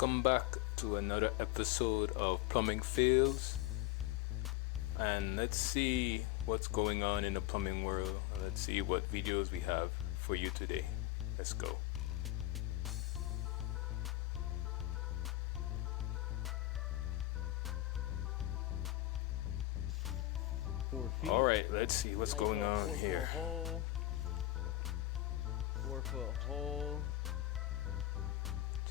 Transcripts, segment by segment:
Welcome back to another episode of Plumbing Fails. And let's see what's going on in the plumbing world. Let's see what videos we have for you today. Let's go. Alright, let's see what's going on here. 4-foot hole.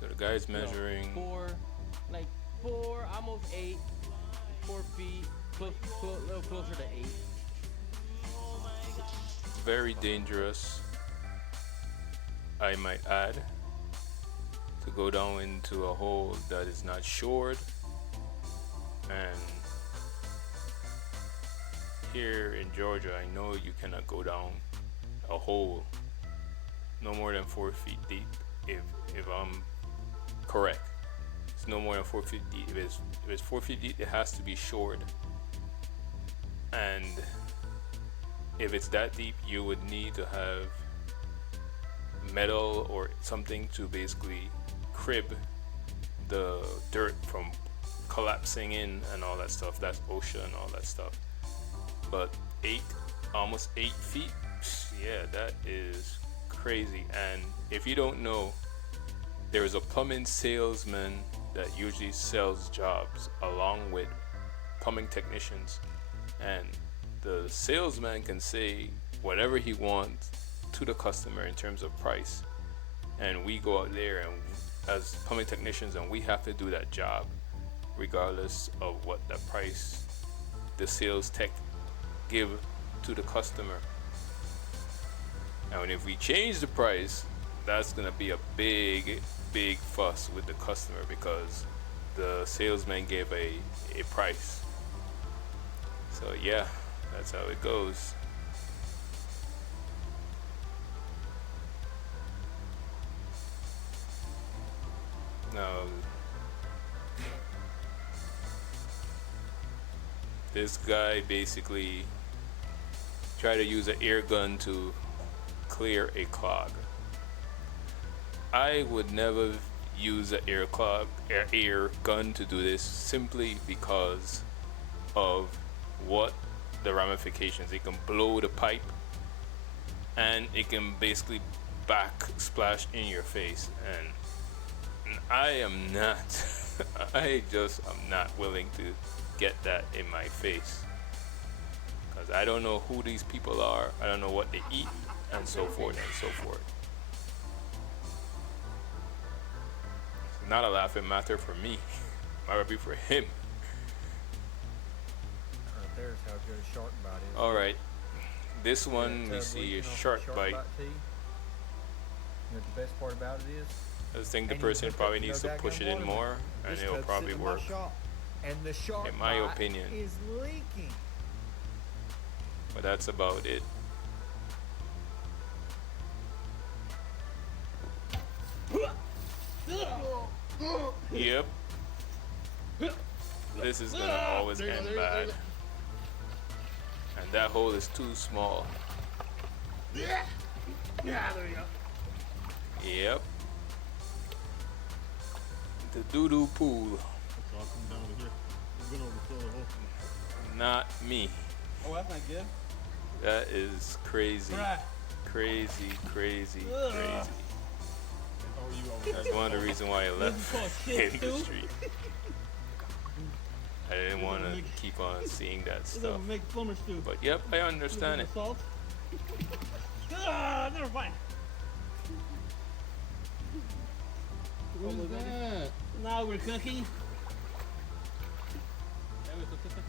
So the guy's measuring Four, almost 8, 4 feet, a little closer to 8. very dangerous, I might add, to go down into a hole that is not shored. And here in Georgia, I know you cannot go down a hole no more than 4 feet deep. If I'm correct, it's no more than 4 feet deep. If it's 4 feet deep, it has to be shored. And if it's that deep, you would need to have metal or something to basically crib the dirt from collapsing in and all that stuff. That's OSHA and all that stuff. But almost 8 feet, yeah, that is crazy. And if you don't know, there is a plumbing salesman that usually sells jobs along with plumbing technicians, and the salesman can say whatever he wants to the customer in terms of price, and we go out there and as plumbing technicians, and we have to do that job regardless of what the price the sales tech give to the customer. And if we change the price, that's gonna be a big fuss with the customer because the salesman gave a price. So yeah, that's how it goes. Now, this guy basically tried to use an air gun to clear a clog. I would never use an air gun to do this simply because of what the ramifications. It can blow the pipe and it can basically backsplash in your face, and I am not I just am not willing to get that in my face because I don't know who these people are, I don't know what they eat, and so forth and so forth. It's not a laughing matter for me. Might be for him. Right there's how good a shark bite is. Alright, this one we see a shark bite. You know what the best part about it is? I think the person probably needs to push it in more and it'll probably work, And the shark in my bite opinion. is leaking. But that's about it. Yep. This is gonna always end bad. And that hole is too small. Yeah, there you go. Yep. The doo-doo pool. So I'll come down to here. We're gonna overflow the hole. Not me. Oh, that's not good. That is crazy. Right. Crazy. How are you over That's one of the reasons why I left the industry. I didn't want to keep on seeing that stuff. Make plumber stew. But yep, I understand it. Salt. Never mind. What was that? Now we're cooking.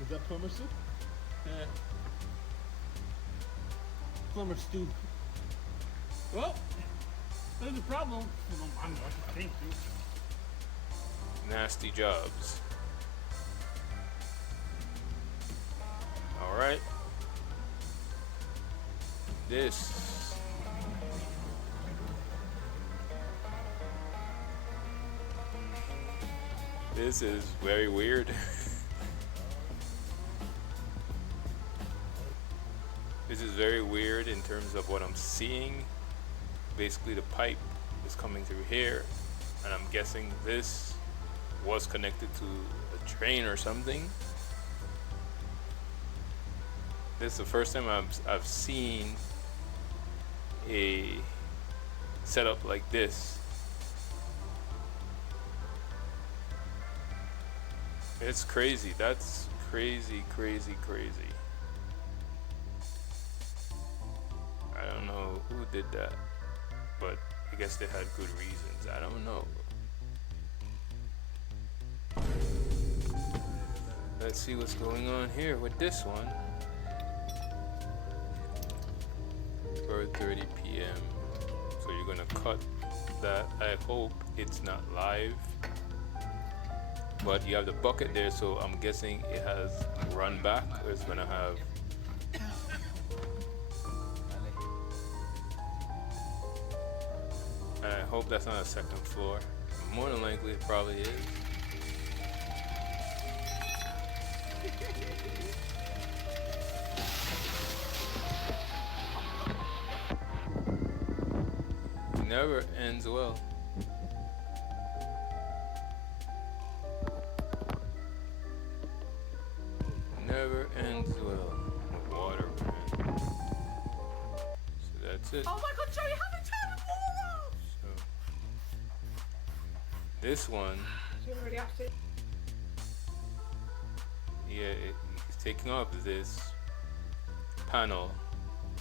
Is that plumber soup? Plumber stew. Well, there's a problem. I'm not to think you. Nasty jobs. Alright. This is very weird. This is very weird in terms of what I'm seeing. Basically the pipe is coming through here, and I'm guessing this was connected to a train or something. This is the first time I've seen a setup like this. It's crazy. That's crazy, crazy, crazy. I don't know who did that, but I guess they had good reasons. I don't know. Let's see what's going on here with this one. 4:30 p.m. So you're gonna cut that. I hope it's not live. But you have the bucket there, so I'm guessing it has run back, or it's gonna have. And I hope that's not a second floor. More than likely, it probably is. Never ends well. Never ends well with water. So that's it. Oh my god, Joe, you haven't turned the wall off! So this one, So you already have to. yeah, he's taking off this panel,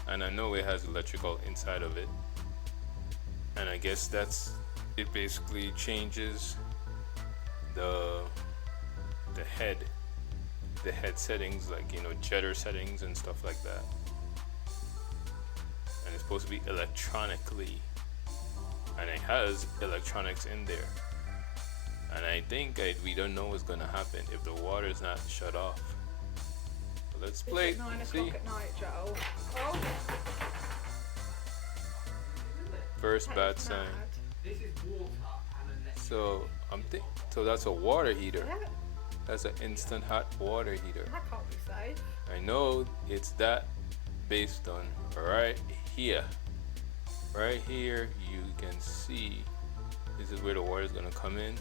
and I know it has electrical inside of it. And I guess that's it. Basically changes the head settings, like, you know, jetter settings and stuff like that. And it's supposed to be electronically, and it has electronics in there. And I think we don't know what's gonna happen if the water is not shut off. So let's play. It's 9 See, o'clock at night, Joe. Oh, first bad that's sign. mad. So so that's a water heater. Yeah, That's an instant hot water heater. that can't be safe. I know it's that based on right here. Right here you can see this is where the water is gonna come in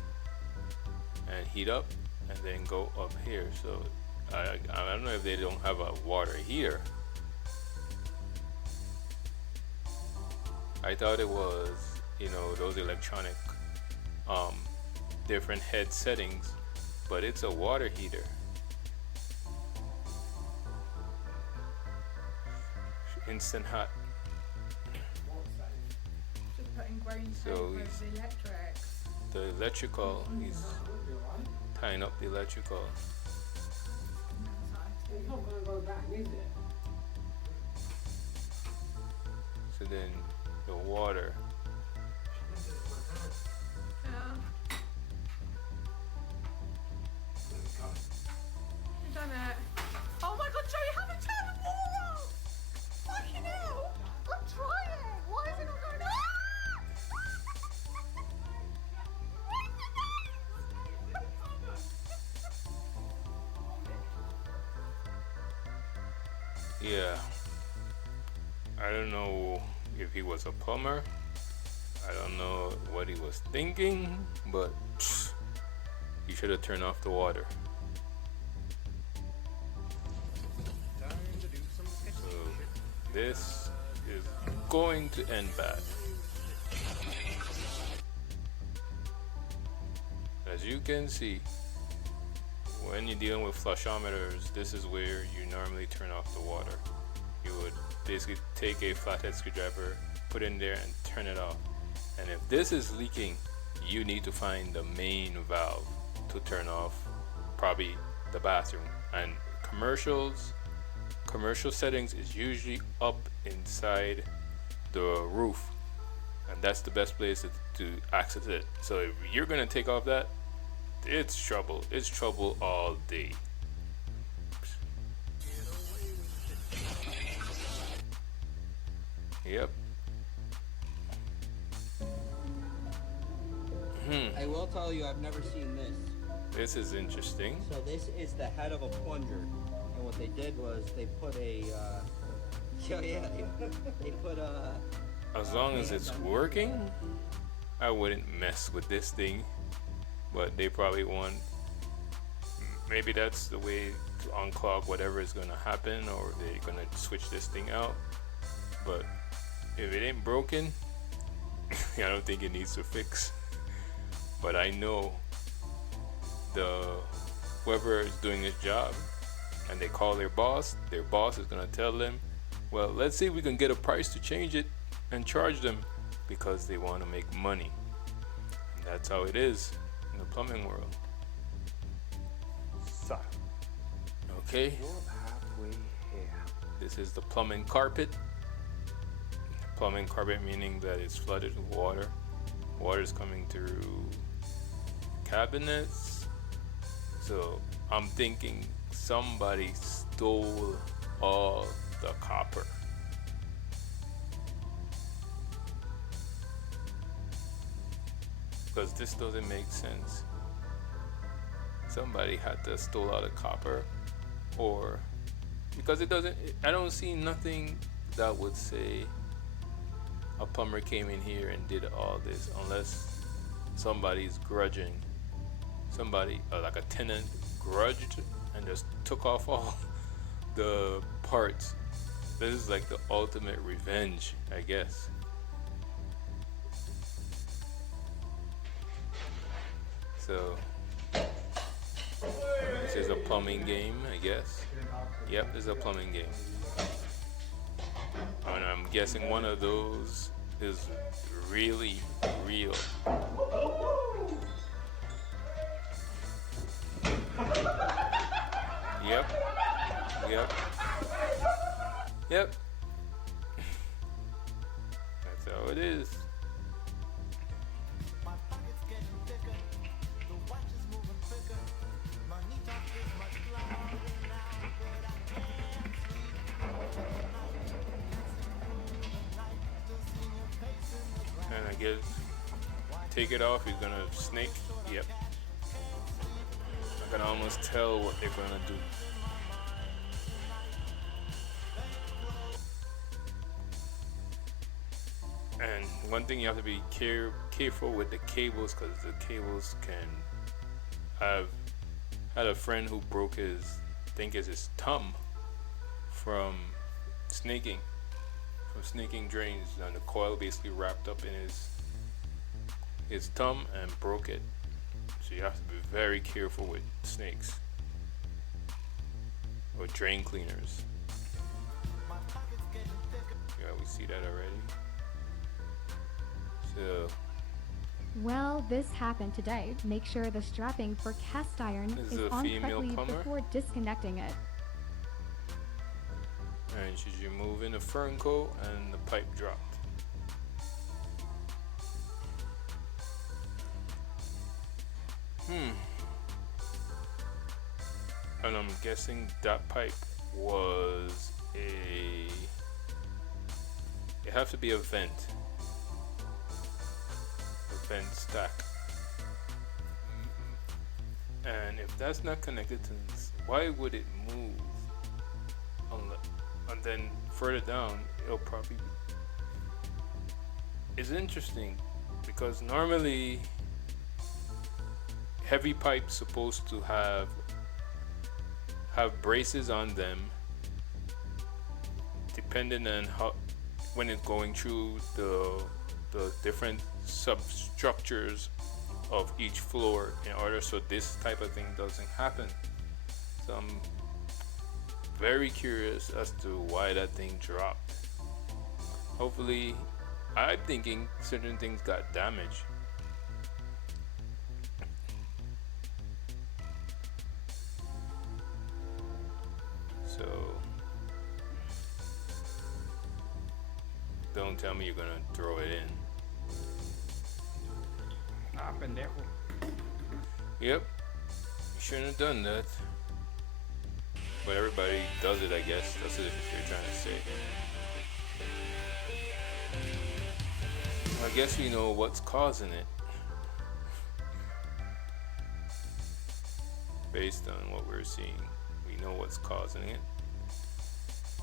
and heat up and then go up here. So I don't know if they don't have a water heater. I thought it was, you know, those electronic different head settings, but it's a water heater. Instant hot. Just putting grain So tape over he's- the electrics. The electrical, he's tying up the electrical. It's not going to go back, is it? So then the water. Yeah. You've done it. Oh my god, Joe, you haven't turned the wall off! Fucking hell! I'm trying! Why is it not going on? Yeah. I don't know if he was a plumber. I don't know what he was thinking, but he should have turned off the water. So this is going to end bad. As you can see, when you're dealing with flushometers, this is where you normally turn off the water. You would basically take a flathead screwdriver, put in there and turn it off. And if this is leaking, you need to find the main valve to turn off probably the bathroom. And commercial settings is usually up inside the roof, and that's the best place to access it. So if you're gonna take off that, it's trouble. It's trouble all day. Yep. I will tell you, I've never seen this. This is interesting. So this is the head of a plunger, and what they did was they put a, they put a. As long as it's working, I wouldn't mess with this thing. but they probably want, maybe that's the way to unclog whatever is going to happen, or they're going to switch this thing out. But if it ain't broken, I don't think it needs to fix. But I know whoever is doing this job, and they call their boss is going to tell them, well, let's see if we can get a price to change it and charge them, because they want to make money. And that's how it is in the plumbing world. So, Okay, we're halfway here. this is the plumbing carpet. Plumbing carpet meaning that it's flooded with water. Water's coming through cabinets. So I'm thinking somebody stole all the copper. Because this doesn't make sense. Somebody had to stole all the copper, or because I don't see nothing that would say a plumber came in here and did all this, unless somebody's grudging. Somebody, like a tenant, grudged and just took off all the parts. This is like the ultimate revenge, I guess. So, this is a plumbing game, I guess. Yep, this is a plumbing game. And I'm guessing one of those is really real. Yep. That's how it is. And I guess take it off, he's gonna snake. Yep. I can almost tell what they're gonna do. And one thing you have to be careful with the cables, because the cables can have had a friend who broke his, I think it's his thumb from snaking drains, and the coil basically wrapped up in his thumb and broke it. So you have to be very careful with snakes or drain cleaners. Yeah, we see that already. So Well, this happened today. Make sure the strapping for cast iron This is is a on female correctly plumber? before disconnecting it. and she's removing the fern coat and the pipe dropped. And I'm guessing that pipe was it has to be a vent stack. And if that's not connected to this, why would it move? And then further down, it'll probably be. It's interesting because normally heavy pipes supposed to have braces on them, depending on how when it's going through the different substructures of each floor, in order so this type of thing doesn't happen. So I'm very curious as to why that thing dropped. Hopefully, I'm thinking certain things got damaged. So don't tell me you're gonna throw it in. Ah, pendejo. Yep, you shouldn't have done that. But everybody does it, I guess. That's what you're trying to say. I guess we know what's causing it. Based on what we're seeing, we know what's causing it.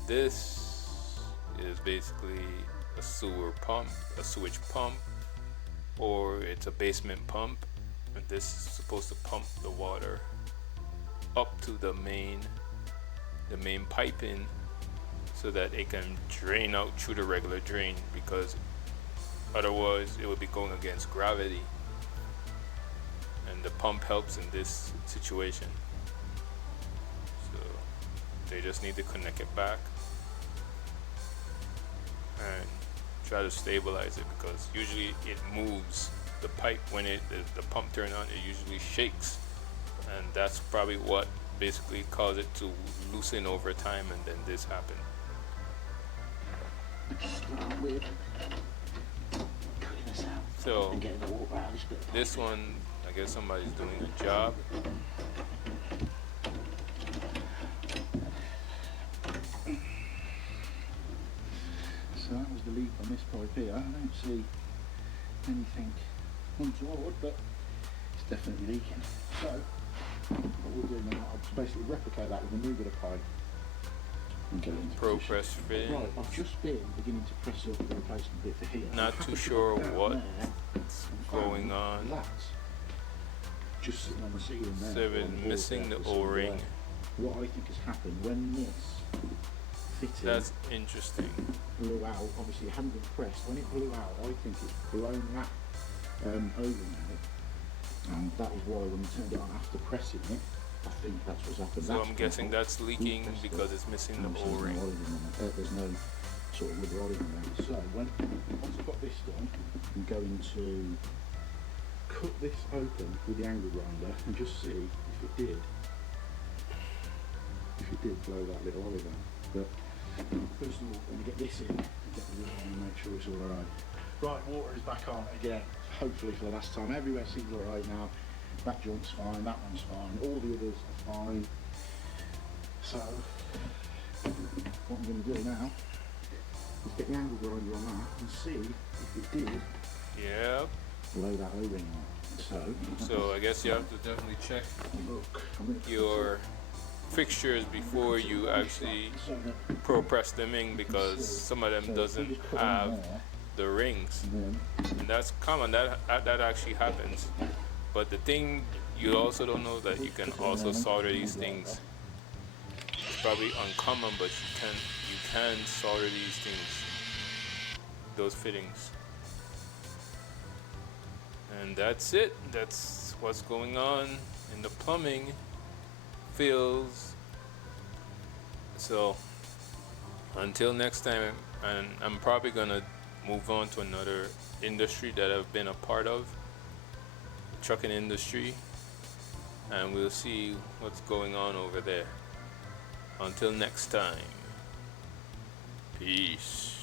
This is basically a sewage pump, or it's a basement pump, and this is supposed to pump the water up to the main piping so that it can drain out through the regular drain, because otherwise it would be going against gravity, and the pump helps in this situation. So they just need to connect it back and try to stabilize it, because usually it moves the pipe when the pump turn on. It usually shakes, and that's probably what basically caused it to loosen over time, and then this happened. Start with cutting this out So and getting the water out of this bit of this one, I guess somebody's doing a job. So that was the leak on this pipe here. I don't see anything untoward, but it's definitely leaking. So what we'll do now, I'll basically replicate that with a new bit of pipe and get it into Pro position. press fitting. Right, I've just been beginning to press up the replacement bit for here. Not too sure Down what's there, and going found on. that just sitting on the ceiling there. So it's on the board missing there the for some O-ring. delay. What I think has happened when this fitting That's interesting. blew out, obviously it hadn't been pressed. When it blew out, I think it's blown that O-ring out, and that is why when we turned it on after pressing it, I think that's what's happened. So That's I'm my guessing fault. that's leaking We pressed because it, it's missing and the obviously O-ring. There's no sort of wood rodding in there. So once I've got this done, I'm going to cut this open with the angle grinder and just see if it did blow that little olive out. But first of all, I'm going to get this in and get the wood on and make sure it's all alright. Right, water is back on again, hopefully for the last time. Everywhere seems alright now. That joint's fine, that one's fine, all the others are fine. So, what I'm going to do now is get the angle grinder on that and see if it did Yep. blow that O-ring out. So I guess you have to definitely check Look, I'm going to your fixtures before you actually pro press them in, because some of them doesn't have the rings, and that's common. That actually happens. But the thing you also don't know that you can also solder these things. It's probably uncommon, but you can solder these things, those fittings. And that's it. That's what's going on in the plumbing fields. So until next time, and I'm probably gonna move on to another industry that I've been a part of, the trucking industry, and we'll see what's going on over there. Until next time, peace.